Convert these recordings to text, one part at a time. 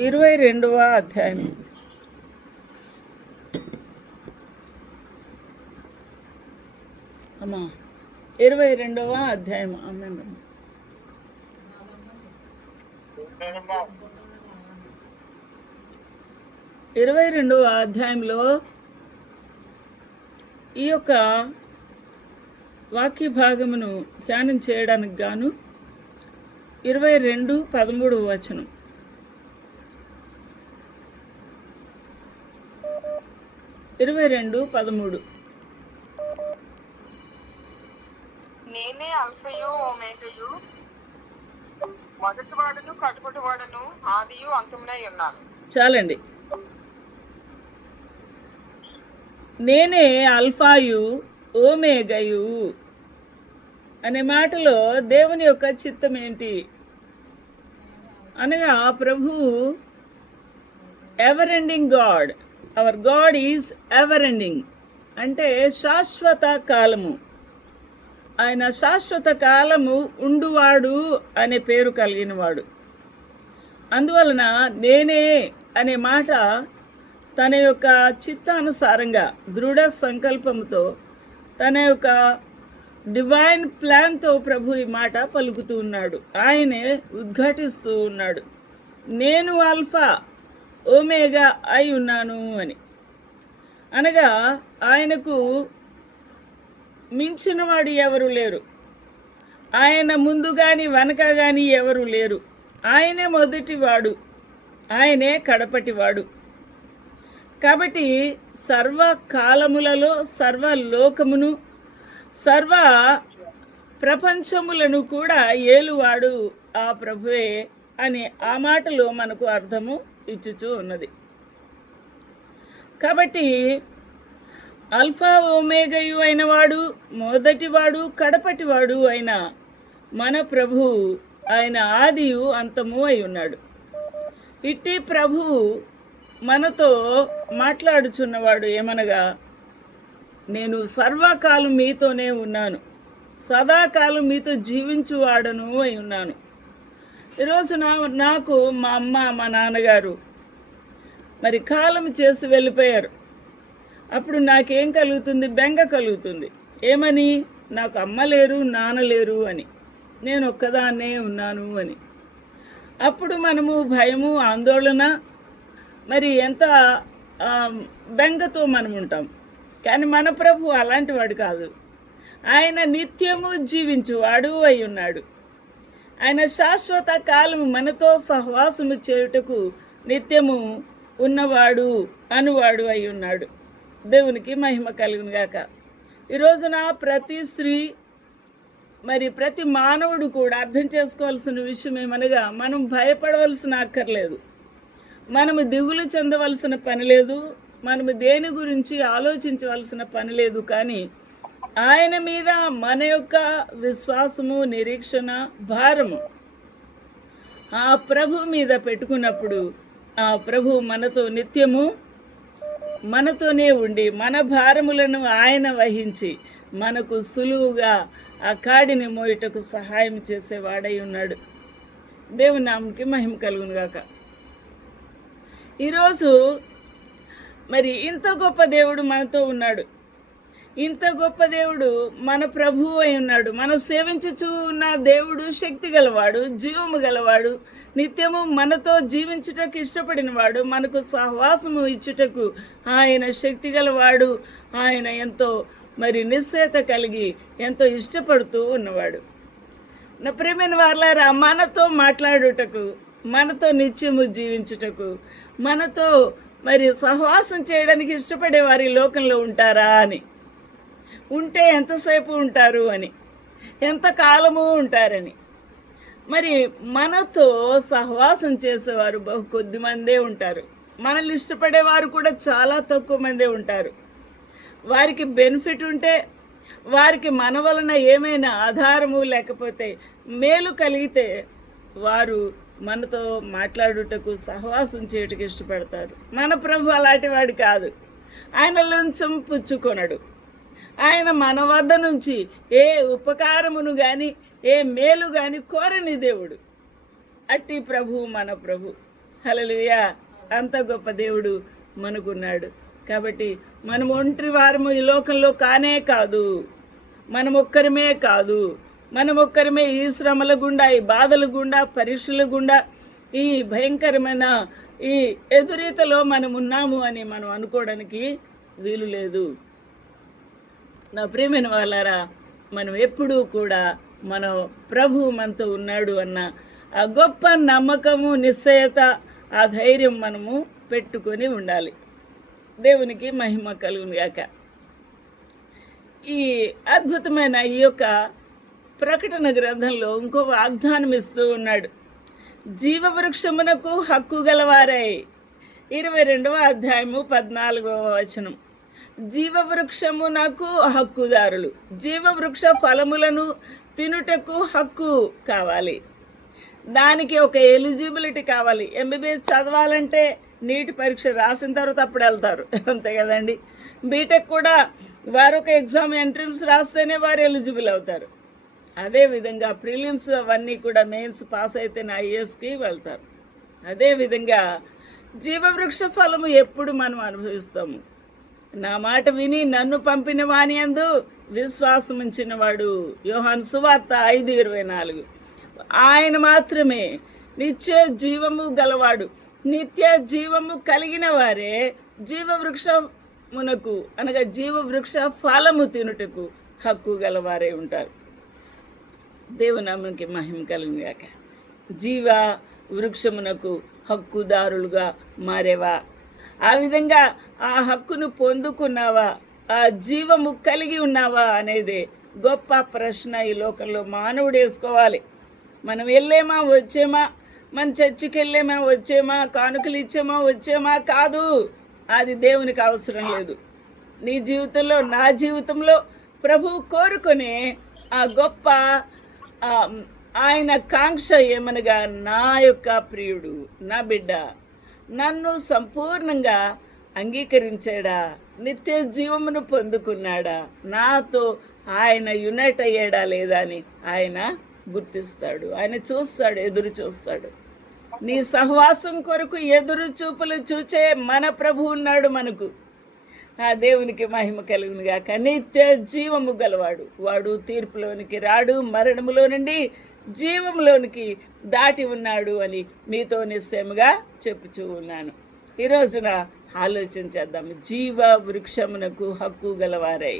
22వ అధ్యాయం. అమ్మా 22వ అధ్యాయం. అమ్మ 22వ అధ్యాయంలో ఈ యొక్క వాక్య భాగమును ధ్యానం చేయడానికి గాను 22:13 వచనం. నేనే అల్ఫయు ఓమేగయు, మొదటివాడును కడపటివాడును, ఆదియు అంతమునై ఉన్నాను. చాలండి. నేనే అల్ఫాయు ఓమేగయు అనే మాటలో దేవుని యొక్క చిత్తం ఏంటి అనగా, ప్రభు ever ending god. Our god is ever ending అంటే శాశ్వత కాలము. ఆయన శాశ్వత కాలము ఉండువాడు అనే పేరు కలిగినవాడు. అందువలన నేనే అనే మాట తన యొక్క చిత్తానుసారంగా దృఢ సంకల్పంతో తన యొక్క డివైన్ ప్లాన్తో ప్రభు ఈ మాట పలుకుతూ ఉన్నాడు. ఆయనే ఉద్ఘాటిస్తూ ఉన్నాడు, నేను ఆల్ఫా ఓమేగా అయి ఉన్నాను అని. అనగా ఆయనకు మించినవాడు ఎవరు లేరు. ఆయన ముందు కానీ వెనక కానీ ఎవరు లేరు. ఆయనే మొదటివాడు, ఆయనే కడపటివాడు. కాబట్టి సర్వకాలములలో సర్వలోకమును సర్వ ప్రపంచములను కూడా ఏలువాడు ఆ ప్రభువే అని ఆ మాటలో మనకు అర్థము ఇచ్చుచూ ఉన్నది. కాబట్టి అల్ఫా ఓమేగయు అయినవాడు, మొదటివాడు, కడపటివాడు అయిన మన ప్రభు, ఆయన ఆదియు అంతము అయి ఉన్నాడు. ఇట్టి ప్రభువు మనతో మాట్లాడుచున్నవాడు ఏమనగా, నేను సర్వకాలం మీతోనే ఉన్నాను, సదాకాలం మీతో జీవించువాడను అయి ఉన్నాను. ఈరోజు నాకు మా అమ్మ మా నాన్నగారు మరి కాలం చేసి వెళ్ళిపోయారు. అప్పుడు నాకేం కలుగుతుంది? బెంగ కలుగుతుంది. ఏమని? నాకు అమ్మ లేరు, నాన్న లేరు అని, నేను ఒక్కదాన్నే ఉన్నాను అని. అప్పుడు మనము భయము, ఆందోళన, మరి ఎంత బెంగతో మనం ఉంటాం. కానీ మన ప్రభు అలాంటి వాడు కాదు. ఆయన నిత్యము జీవించువాడు అయి ఉన్నాడు. ఆయన శాశ్వత కాలము మనతో సహవాసము చేయుటకు నిత్యము ఉన్నవాడు అనువాడు అయి ఉన్నాడు. దేవునికి మహిమ కలుగును గాక. ఈరోజున ప్రతి స్త్రీ, మరి ప్రతి మానవుడు కూడా అర్థం చేసుకోవాల్సిన విషయం ఏమనగా, మనం భయపడవలసిన అక్కర్లేదు, మనము దిగులు చెందవలసిన పని లేదు, మనము దేని గురించి ఆలోచించవలసిన పని లేదు. కానీ ఆయన మీద మన యొక్క విశ్వాసము, నిరీక్షణ, భారము ఆ ప్రభు మీద పెట్టుకున్నప్పుడు ఆ ప్రభు మనతో నిత్యము మనతోనే ఉండి మన భారములను ఆయన వహించి మనకు సులువుగా ఆ కాడిని మోయుటకు సహాయం చేసేవాడై ఉన్నాడు. దేవుని నామముకి మహిమ కలుగును గాక. ఈరోజు మరి ఇంత గొప్ప దేవుడు మనతో ఉన్నాడు. ఇంత గొప్ప దేవుడు మన ప్రభువు అయి ఉన్నాడు. మనం సేవించుచూ ఉన్న దేవుడు శక్తి గలవాడు, జీవము గలవాడు, నిత్యము మనతో జీవించుటకు ఇష్టపడినవాడు, మనకు సహవాసము ఇచ్చుటకు ఆయన శక్తి గలవాడు. ఆయన ఎంతో మరి నిశ్చయత కలిగి ఎంతో ఇష్టపడుతూ ఉన్నవాడు. నా ప్రియమైన వారలారా, మనతో మాట్లాడుటకు, మనతో నిత్యము జీవించుటకు, మనతో మరి సహవాసం చేయడానికి ఇష్టపడే వారి లోకంలో ఉంటారా అని. ఉంటే ఎంతసేపు ఉంటారు అని, ఎంతకాలము ఉంటారని. మరి మనతో సహవాసం చేసేవారు బహు కొద్ది మందే ఉంటారు. మనల్ని ఇష్టపడేవారు కూడా చాలా తక్కువ మందే ఉంటారు. వారికి బెనిఫిట్ ఉంటే, వారికి మన వలన ఏమైనా ఆధారము లేకపోతే మేలు కలిగితే వారు మనతో మాట్లాడుటకు, సహవాసం చేయుటకు ఇష్టపడతారు. మన ప్రభు అలాంటి వాడు కాదు. ఆయన లంచం పుచ్చుకొనడు. ఆయన మన వద్ద నుంచి ఏ ఉపకారమును కానీ ఏ మేలు కానీ కోరని దేవుడు. అట్టి ప్రభు మన ప్రభు. హల్లెలూయా. అంత గొప్ప దేవుడు మనకున్నాడు. కాబట్టి మనం ఒంటరి వారము ఈ లోకంలో కానే కాదు. మనం ఒక్కరమే కాదు. మనం ఒక్కరమే ఈ శ్రమల గుండా, ఈ బాధల గుండా, పరీక్షల గుండా, ఈ భయంకరమైన ఈ ఎదురీతలో మనం ఉన్నాము అని మనం అనుకోవడానికి వీలు లేదు. నా ప్రియమైన వాళ్ళారా, మనం ఎప్పుడూ కూడా మనం ప్రభు మనతో ఉన్నాడు అన్న ఆ గొప్ప నమ్మకము, నిశ్చయత, ఆ ధైర్యం మనము పెట్టుకొని ఉండాలి. దేవునికి మహిమ కలుగును గాక. ఈ అద్భుతమైన ఈ యొక్క ప్రకటన గ్రంథంలో ఇంకో వాగ్దానం ఇస్తూ ఉన్నాడు. జీవవృక్షమునకు హక్కు గలవారై, 22వ అధ్యాయము 14వ వచనం. జీవవృక్షమునకు హక్కుదారులు, జీవవృక్ష ఫలములను తినుటకు హక్కు కావాలి. దానికి ఒక ఎలిజిబిలిటీ కావాలి. ఎంబీబీఎస్ చదవాలంటే నీట్ పరీక్ష రాసిన తర్వాత అప్పుడు వెళ్తారు, అంతే కదండి. బీటెక్ కూడా వారు ఒక ఎగ్జామ్ ఎంట్రన్స్ రాస్తేనే వారు ఎలిజిబుల్ అవుతారు. అదేవిధంగా ప్రిలిమ్స్ అవన్నీ కూడా మెయిన్స్ పాస్ అయితేనే ఐఏఎస్కి వెళ్తారు. అదేవిధంగా జీవవృక్ష ఫలము ఎప్పుడు మనం అనుభవిస్తాము? నా మాట విని నన్ను పంపిన వాని యందు విశ్వాసం ఉంచినవాడు, యోహాను సువార్త 5:24. ఆయన మాత్రమే నిత్య జీవము గలవాడు. నిత్య జీవము కలిగిన వారే జీవవృక్షమునకు అనగా జీవవృక్ష ఫలము తినుటకు హక్కు గలవారే ఉంటారు. దేవునామకి మహిమ కలుగును గాక. జీవ వృక్షమునకు హక్కుదారులుగా మారేవా? ఆ విధంగా ఆ హక్కును పొందుకున్నావా? ఆ జీవము కలిగి ఉన్నావా అనేది గొప్ప ప్రశ్న ఈ లోకంలో మానవుడు వేసుకోవాలి. మనం వెళ్ళేమా వచ్చేమా, మన చర్చికి వెళ్ళేమా వచ్చేమా, కానుకలు ఇచ్చేమా వచ్చేమా కాదు. అది దేవునికి అవసరం లేదు. నీ జీవితంలో, నా జీవితంలో ప్రభువు కోరుకునే ఆ గొప్ప ఆయన కాంక్ష ఏమనగా, నా యొక్క ప్రియుడు, నా బిడ్డ నన్ను సంపూర్ణంగా అంగీకరించాడా, నిత్య జీవమును పొందుకున్నాడా, నాతో ఆయన యునైట్ అయ్యాడా లేదా అని ఆయన గుర్తిస్తాడు. ఆయన చూస్తాడు, ఎదురు చూస్తాడు. నీ సహవాసం కొరకు ఎదురు చూపులు చూచే మన ప్రభు ఉన్నాడు మనకు. ఆ దేవునికి మహిమ కలుగును గాక. నిత్య జీవము గలవాడు, వాడు తీర్పులోనికి రాడు, మరణములో నుండి జీవంలోనికి దాటి ఉన్నాడు అని మీతో నిశ్చయముగా చెప్పుచూ ఉన్నాను. ఈ రోజున ఆలోచన చేద్దాం. జీవ వృక్షమునకు హక్కు గలవారై,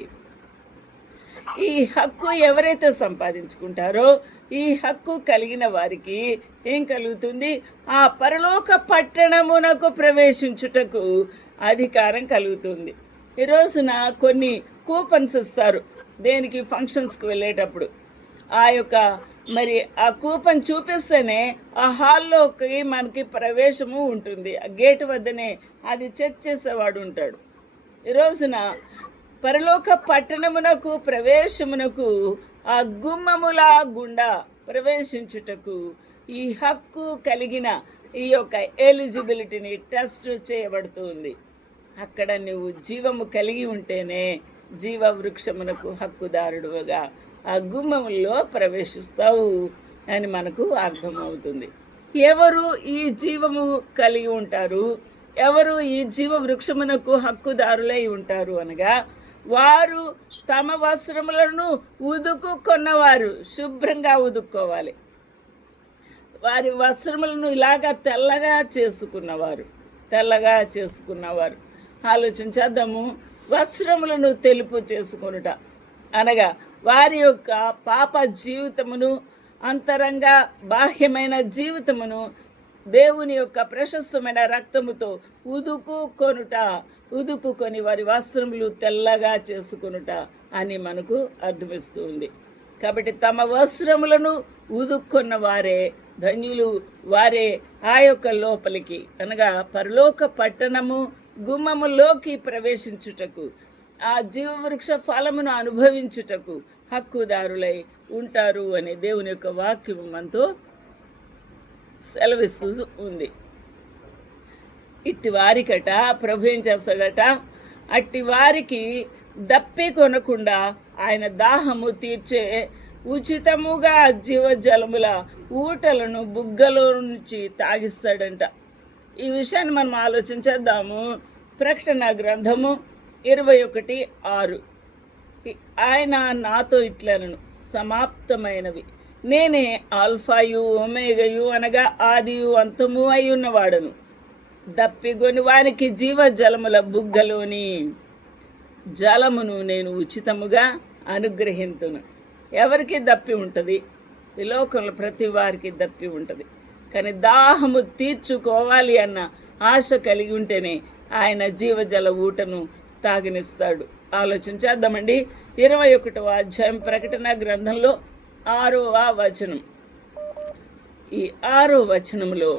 ఈ హక్కు ఎవరైతే సంపాదించుకుంటారో, ఈ హక్కు కలిగిన వారికి ఏం కలుగుతుంది? ఆ పరలోక పట్టణమునకు ప్రవేశించుటకు అధికారం కలుగుతుంది. ఈ రోజున కొన్ని కూపన్స్ ఇస్తారు దేనికి, ఫంక్షన్స్కి వెళ్ళేటప్పుడు. ఆ యొక్క మరి ఆ కూపన్ చూపిస్తేనే ఆ హాల్లోకి మనకి ప్రవేశము ఉంటుంది. ఆ గేటు వద్దనే అది చెక్ చేసేవాడు ఉంటాడు. ఈ రోజున పరలోక పట్టణమునకు ప్రవేశమునకు ఆ గుమ్మముల గుండా ప్రవేశించుటకు ఈ హక్కు కలిగిన ఈ యొక్క ఎలిజిబిలిటీని టెస్ట్ చేయబడుతుంది. అక్కడ నువ్వు జీవము కలిగి ఉంటేనే జీవ వృక్షమునకు హక్కుదారుడుగా ఆ గుమ్మముల్లో ప్రవేశిస్తావు అని మనకు అర్థమవుతుంది. ఎవరు ఈ జీవము కలిగి ఉంటారు? ఎవరు ఈ జీవ వృక్షమునకు హక్కుదారులై ఉంటారు అనగా, వారు తమ వస్త్రములను ఉదుకుకొన్నవారు. శుభ్రంగా ఉదుక్కోవాలి. వారి వస్త్రములను ఇలాగా తెల్లగా చేసుకున్నవారు. ఆలోచన చేద్దాము. వస్త్రములను తెలుపు చేసుకొనుట అనగా వారి యొక్క పాప జీవితమును, అంతరంగ బాహ్యమైన జీవితమును దేవుని యొక్క ప్రశస్తమైన రక్తముతో ఉదుకుకొని వారి వస్త్రములు తెల్లగా చేసుకొనుట అని మనకు అర్థమిస్తుంది. కాబట్టి తమ వస్త్రములను ఉదుక్కున్న వారే ధన్యులు. వారే ఆ యొక్క లోపలికి అనగా పరలోక పట్టణము గుమ్మములోకి ప్రవేశించుటకు, ఆ జీవవృక్ష ఫలమును అనుభవించుటకు హక్కుదారులై ఉంటారు అని దేవుని యొక్క వాక్యం మనతో సెలవిస్తూ ఉంది. ఇట్టి వారికట ప్రభు ఏం చేస్తాడట? అట్టి వారికి దప్పి కొనకుండా ఆయన దాహము తీర్చే ఉచితముగా జీవజలముల ఊటలను బుగ్గలో నుంచి తాగిస్తాడంట. ఈ విషయాన్ని మనం ఆలోచించేద్దాము. ప్రకటన గ్రంథము 21:6. ఆయన నాతో ఇట్లనను, సమాప్తమైనవి, నేనే ఆల్ఫాయు ఒమేగయు, అనగా ఆదియు అంతము అయి ఉన్నవాడను. దప్పిగొని వానికి జీవజలముల బుగ్గలోని జలమును నేను ఉచితముగా అనుగ్రహింతును. ఎవరికి దప్పి ఉంటుంది? ఈ లోకంలో ప్రతి వారికి దప్పి ఉంటుంది. కానీ దాహము తీర్చుకోవాలి అన్న ఆశ కలిగి ఉంటేనే ఆయన జీవజల ఊటను తాగనిస్తాడు. ఆలోచించేద్దామండి. 21వ అధ్యాయం ప్రకటన గ్రంథంలో 6వ వచనం. ఈ 6వ వచనంలో,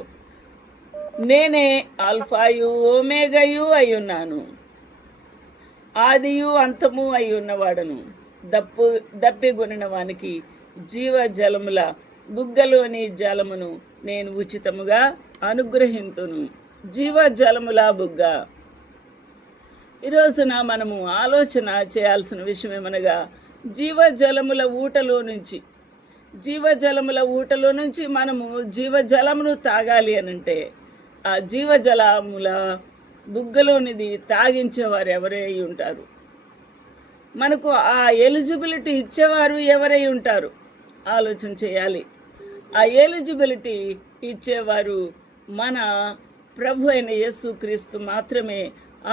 నేనే ఆల్ఫాయు ఓమేగయు అయి ఉన్నాను, ఆదియు అంతము అయి ఉన్నవాడను. దప్పిగొనిన వానికి జీవజలముల బుగ్గలోని జలమును నేను ఉచితముగా అనుగ్రహింతును. జీవజలముల బుగ్గ. ఈరోజున మనము ఆలోచన చేయాల్సిన విషయం ఏమనగా, జీవజలముల ఊటలో నుంచి మనము జీవజలమును తాగాలి అనంటే ఆ జీవజలముల బుగ్గలోనిది తాగించేవారు ఎవరై ఉంటారు? మనకు ఆ ఎలిజిబిలిటీ ఇచ్చేవారు ఎవరై ఉంటారు? ఆలోచన చేయాలి. ఆ ఎలిజిబిలిటీ ఇచ్చేవారు మన ప్రభు అయిన యేసుక్రీస్తు మాత్రమే.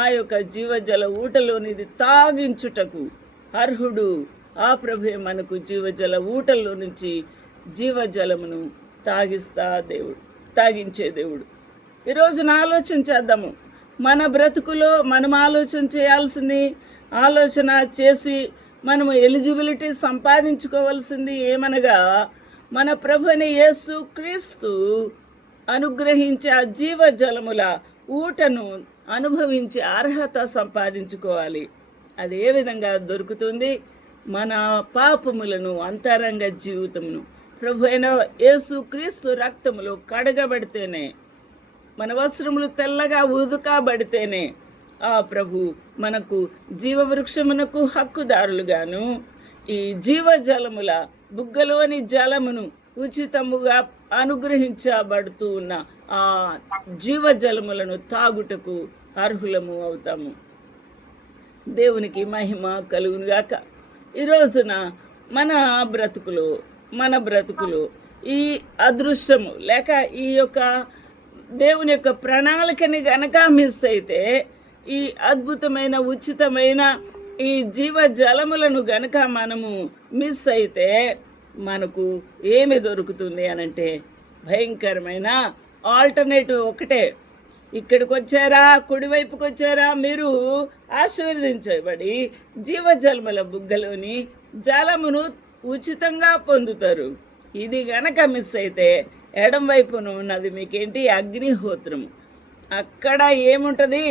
ఆ యొక్క జీవజల ఊటలోనిది తాగించుటకు అర్హుడు. ఆ ప్రభువే మనకు జీవజల ఊటల్లో నుంచి జీవజలమును తాగించే దేవుడు. ఈరోజున ఆలోచన చేద్దాము. మన బ్రతుకులో మనం ఆలోచన చేయాల్సింది, ఆలోచన చేసి మనము ఎలిజిబిలిటీ సంపాదించుకోవాల్సింది ఏమనగా, మన ప్రభుని యేసు క్రీస్తు అనుగ్రహించే ఆ జీవజలముల ఊటను అనుభవించే అర్హత సంపాదించుకోవాలి. అది ఏ విధంగా దొరుకుతుంది? మన పాపములను, అంతరంగ జీవితమును ప్రభు అయిన యేసు క్రీస్తు రక్తములో కడగబడితేనే, మన వస్త్రములు తెల్లగా ఉదుకబడితేనే ఆ ప్రభు మనకు జీవవృక్షమునకు హక్కుదారులుగాను ఈ జీవజలముల బుగ్గలోని జలమును ఉచితముగా అనుగ్రహించబడుతూ ఉన్న ఆ జీవజలములను తాగుటకు అర్హులము అవుతాము. దేవునికి మహిమ కలుగునుగాక. ఈ రోజున మన బ్రతుకులో ఈ అదృశ్యము లేక ఈ యొక్క దేవుని యొక్క ప్రణాళికని గనక మిస్ అయితే, ఈ అద్భుతమైన ఉచితమైన ఈ జీవజలములను గనక మనము మిస్ అయితే మనకు ఏమి దొరుకుతుంది అనంటే, భయంకరమైన ఆల్టర్నేటివ్ ఒకటే. ఇక్కడికి వచ్చారా, కుడివైపుకి వచ్చారా, మీరు ఆశీర్వదించబడి జీవజలముల బుగ్గలోని జలమును ఉచితంగా పొందుతారు. ఇది గనక మిస్ అయితే ఎడం వైపున ఉన్నది మీకేంటి? అగ్నిహోత్రము. అక్కడ ఏముంటుంది?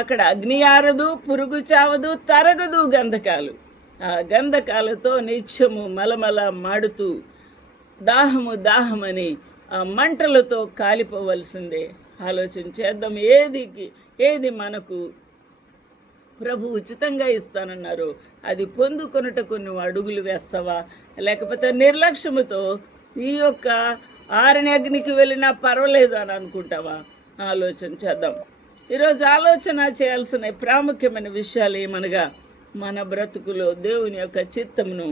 అక్కడ అగ్ని ఆరదు, పురుగు చావదు, తరగదు గంధకాలు. ఆ గంధకాలతో నిత్యము మలమల మాడుతూ దాహమని ఆ మంటలతో కాలిపోవలసిందే. ఆలోచన చేద్దాం. ఏది మనకు ప్రభు ఉచితంగా ఇస్తానన్నారు, అది పొందుకొనుటకు నువ్వు అడుగులు వేస్తావా? లేకపోతే నిర్లక్ష్యముతో ఈ యొక్క ఆరని అగ్నికి వెళ్ళినా పర్వాలేదు అని అనుకుంటావా? ఆలోచన చేద్దాం. ఈరోజు ఆలోచన చేయాల్సిన ప్రాముఖ్యమైన విషయాలు ఏమనగా, మన బ్రతుకులో దేవుని యొక్క చిత్తమును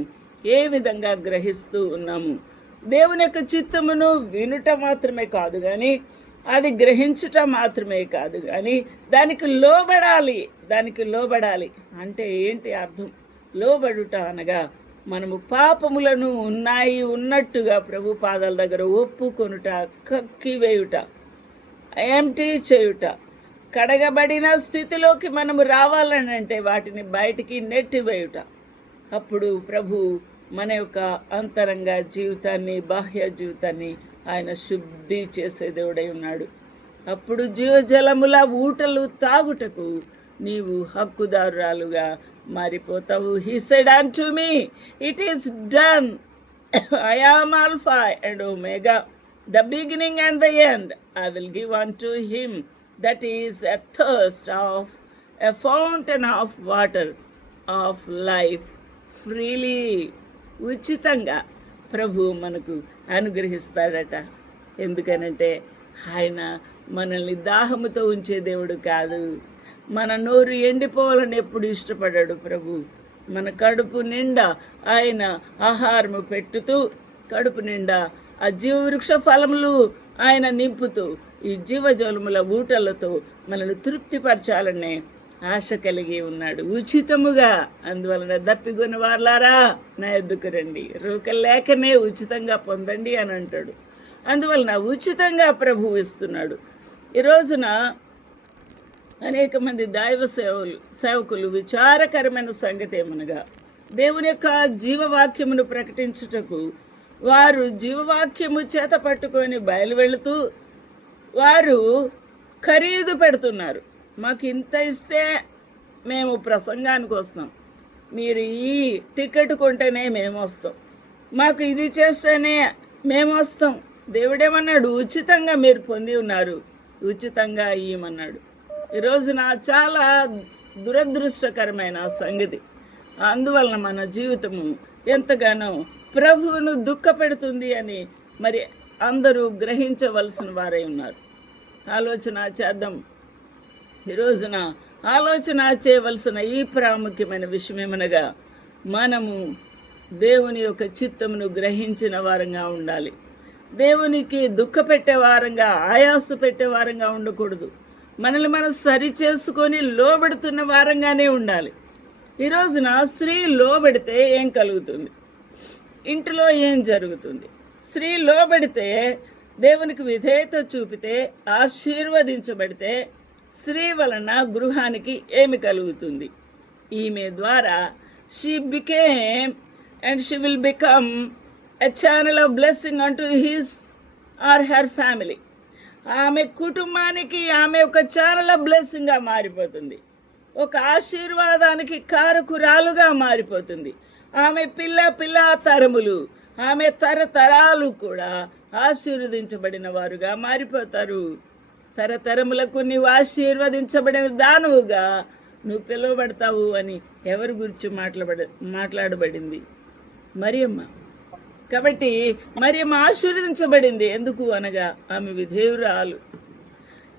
ఏ విధంగా గ్రహిస్తూ ఉన్నాము? దేవుని యొక్క చిత్తమును వినుట మాత్రమే కాదు కానీ, అది గ్రహించుట మాత్రమే కాదు కానీ, దానికి లోబడాలి. అంటే ఏంటి అర్థం? లోబడుట అనగా మనము పాపములను ఉన్నట్టుగా ప్రభు పాదాల దగ్గర ఒప్పుకొనుట, కక్కివేయుట, ఎంటీ చేయుట. కడగబడిన స్థితిలోకి మనము రావాలని అంటే వాటిని బయటికి నెట్టివేయుట. అప్పుడు ప్రభు మన యొక్క అంతరంగ జీవితాన్ని, బాహ్య జీవితాన్ని ఆయన శుద్ధి చేసే దేవుడై ఉన్నాడు. అప్పుడు జీవజలముల ఊటలు తాగుటకు నీవు హక్కుదారురాలుగా మారిపోతావు. He said unto me, it is done. I am Alpha and Omega, the beginning and the end. I will give unto him that is athirst of a fountain of water of life freely. ఉచితంగా ప్రభు మనకు అనుగ్రహిస్తాడట. ఎందుకనంటే ఆయన మనల్ని దాహముతో ఉంచే దేవుడు కాదు. మన నోరు ఎండిపోవాలని ఎప్పుడు ఇష్టపడాడు ప్రభు. మన కడుపు నిండా ఆయన ఆహారము పెట్టుతూ, కడుపు నిండా ఆ జీవవృక్ష ఫలములు ఆయన నింపుతూ, ఈ జీవజలముల ఊటలతో మనల్ని తృప్తిపరచాలనే ఆశ కలిగి ఉన్నాడు ఉచితముగా. అందువలన దప్పిగొన్న వార్లారా నా ఎద్దుకు రండి, రూకలు లేకనే ఉచితంగా పొందండి అని అంటాడు. అందువలన ఉచితంగా ప్రభువు ఇస్తున్నాడు. ఈ రోజున అనేక మంది దైవ సేవకులు విచారకరమైన సంగతి ఏమనగా, దేవుని యొక్క జీవవాక్యమును ప్రకటించుటకు వారు జీవవాక్యము చేత పట్టుకొని బయలువెళుతూ వారు ఖరీదు పెడుతున్నారు. మాకు ఇంత ఇస్తే మేము ప్రసంగానికి వస్తాం, మీరు ఈ టికెట్ కొంటేనే మేము వస్తాం, మాకు ఇది చేస్తేనే మేము వస్తాం. దేవుడేమన్నాడు? ఉచితంగా మీరు పొంది ఉన్నారు, ఉచితంగా ఇయ్యమన్నాడు. ఈ రోజున చాలా దురదృష్టకరమైన సంగతి. అందువలన మన జీవితము ఎంతగానో ప్రభువును దుఃఖపెడుతుంది అని మరి అందరూ గ్రహించవలసిన వారై ఉన్నారు. ఆలోచన చేద్దాం. ఈ రోజున ఆలోచన చేయవలసిన ఈ ప్రాముఖ్యమైన విషయం ఏమనగా, మనము దేవుని యొక్క చిత్తమును గ్రహించిన వారంగా ఉండాలి. దేవునికి దుఃఖపెట్టే వారంగా, ఆయాస పెట్టే వారంగా ఉండకూడదు. మనల్ని మనం సరి చేసుకొని లోబడుతున్న వారంగానే ఉండాలి. ఈ రోజున స్త్రీ లోబడితే ఏం కలుగుతుంది? ఇంటిలో ఏం జరుగుతుంది? స్త్రీ లోబడితే, దేవునికి విధేయత చూపితే, ఆశీర్వదించబడితే స్త్రీ వలన గృహానికి ఏమి కలుగుతుంది? ఈమె ద్వారా she became and she will become a channel of blessing అంటూ హిస్ ఆర్ హర్ ఫ్యామిలీ. ఆమె కుటుంబానికి ఆమె ఒక ఛానల్ ఆఫ్ బ్లెస్సింగ్గా మారిపోతుంది, ఒక ఆశీర్వాదానికి కారకురాలుగా మారిపోతుంది. ఆమె పిల్ల తరములు, ఆమె తరతరాలు కూడా ఆశీర్వదించబడిన వారుగా మారిపోతారు. తరతరములకు నీవు ఆశీర్వదించబడిన దానువుగా నువ్వు పిలువబడతావు అని ఎవరి గురించి మాట్లాడబడింది? మరియమ్మ. కాబట్టి మరియమ్మ ఆశీర్వదించబడింది. ఎందుకు అనగా ఆమె విధేయురాలు.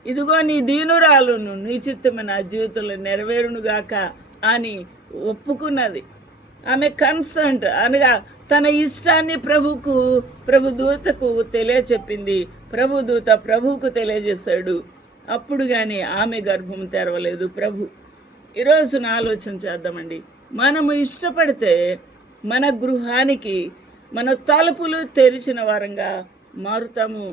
ఇదిగో నీ దీనురాలును, నీ చిత్తము నా జీవితంలో నెరవేరునుగాక అని ఒప్పుకున్నది. ఆమె కన్సర్ట్ అనగా తన ఇష్టాన్ని ప్రభు దూతకు తెలియచెప్పింది. దూత ప్రభువుకు తెలియజేశాడు. అప్పుడు కానీ ఆమె గర్భం తెరవలేదు ప్రభు. ఈరోజున ఆలోచన చేద్దామండి. మనము ఇష్టపడితే మన గృహానికి మన తలుపులు తెరిచిన వారంగా మారుతాము.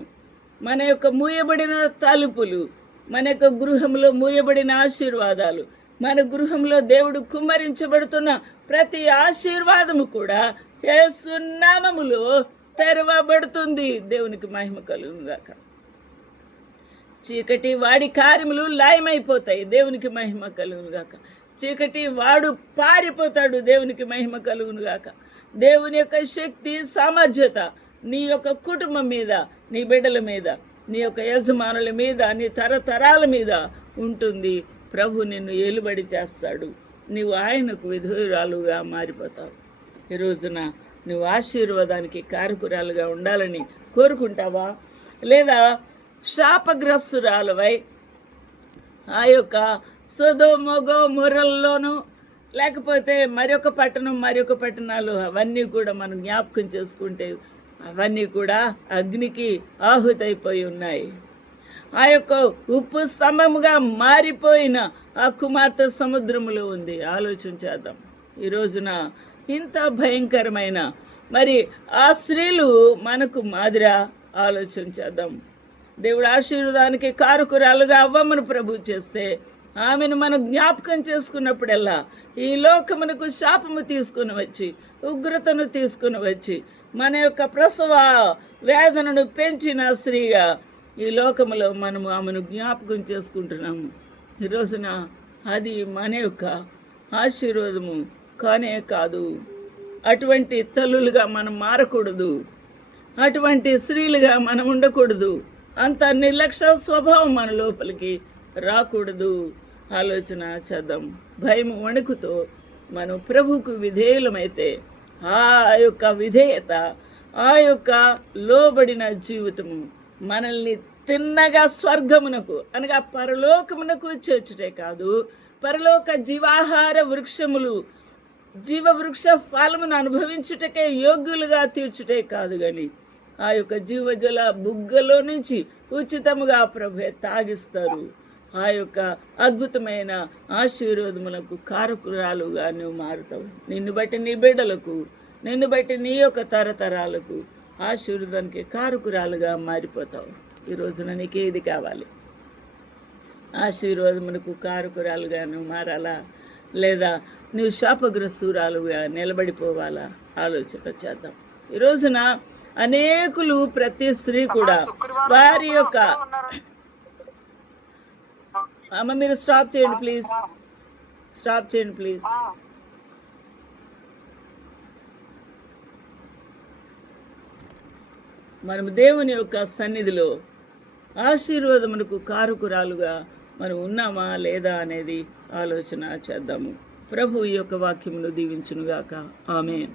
మన యొక్క మూయబడిన తలుపులు, మన యొక్క గృహంలో మూయబడిన ఆశీర్వాదాలు, మన గృహంలో దేవుడు కుమ్మరించబడుతున్న ప్రతి ఆశీర్వాదము కూడా యేసు నామములో తెరవబడుతుంది. దేవునికి మహిమ కలుగునుగాక. చీకటి వాడి కార్యములు లయమైపోతాయి. దేవునికి మహిమ కలుగునుగాక. చీకటి వాడు పారిపోతాడు. దేవునికి మహిమ కలుగునుగాక. దేవుని యొక్క శక్తి, సామర్థ్యత నీ యొక్క కుటుంబం మీద, నీ బిడ్డల మీద, నీ యొక్క యజమానుల మీద, నీ తరతరాల మీద ఉంటుంది. ప్రభు నిన్ను ఏలుబడి చేస్తాడు. నీవు ఆయనకు విధేయురాలుగా మారిపోతావు. ఈ రోజున నువ్వు ఆశీర్వాదానికి కారకురాలుగా ఉండాలని కోరుకుంటావా? లేదా శాపగ్రస్తురాలువై ఆ యొక్క సొదొమ గొమొర్రాలోను, లేకపోతే మరొక పట్టణాలు అవన్నీ కూడా మనం జ్ఞాపకం చేసుకుంటే అవన్నీ కూడా అగ్నికి ఆహుతైపోయి ఉన్నాయి. ఆ యొక్క ఉప్పు స్తంభముగా మారిపోయిన ఆ కుమార్తె సముద్రములో ఉంది. ఆలోచన చేద్దాం. ఈ రోజున ఇంత భయంకరమైన మరి ఆ స్త్రీలు మనకు మాదిరా? ఆలోచన చేద్దాం. దేవుడు ఆశీర్వాదానికి కారకురాలుగా అవ్వమని ప్రభు చేస్తే, ఆమెను మనం జ్ఞాపకం చేసుకున్నప్పుడల్లా ఈ లోకమునకు శాపము తీసుకుని వచ్చి, ఉగ్రతను తీసుకుని వచ్చి, మన యొక్క ప్రసవ వేదనను పెంచిన స్త్రీగా ఈ లోకములో మనము ఆమెను జ్ఞాపకం చేసుకుంటున్నాము. ఈ రోజున అది మన యొక్క ఆశీర్వాదము కానే కాదు. అటువంటి తల్లులుగా మనం మారకూడదు. అటువంటి స్త్రీలుగా మనం ఉండకూడదు. అంత నిర్లక్ష్య స్వభావం మన లోపలికి రాకూడదు. ఆలోచన చేద్దాం. భయం వణుకుతో మనం ప్రభువుకు విధేయులమైతే ఆ యొక్క విధేయత, ఆ యొక్క లోబడిన జీవితము మనల్ని తిన్నగా స్వర్గమునకు అనగా పరలోకమునకు చేర్చుటే కాదు, పరలోక జీవాహార వృక్షములు జీవవృక్ష ఫలమును అనుభవించుటకే యోగ్యులుగా తీర్చుటే కాదు కానీ ఆ యొక్క జీవజల బుగ్గలో నుంచి ఉచితముగా ప్రభు తాగిస్తారు. ఆ యొక్క అద్భుతమైన ఆశీర్వాదములకు కారకురాలుగా నువ్వు మారుతావు. నిన్ను బట్టి నీ బిడ్డలకు, నిన్ను బట్టి నీ యొక్క తరతరాలకు ఆశీర్వాదానికి కారకురాలుగా మారిపోతావు. ఈ రోజున నీకు ఏది కావాలి? ఆశీర్వాదమునకు కారకురాలుగా నువ్వు మారాలా, లేదా నువ్వు శాపగ్రస్తురాలుగా నిలబడిపోవాలా? ఆలోచన చేద్దాం. ఈ రోజున అనేకులు, ప్రతి స్త్రీ కూడా వారి యొక్క అమ్మ మీరు స్టాప్ చేయండి ప్లీజ్, స్టాప్ చేయండి ప్లీజ్. మనం దేవుని యొక్క సన్నిధిలో ఆశీర్వాదమునకు కారకురాలుగా మనం ఉన్నామా లేదా అనేది ఆలోచన చేద్దాము. ప్రభు ఈ యొక్క వాక్యమును దీవించునుగాక. ఆమేన్.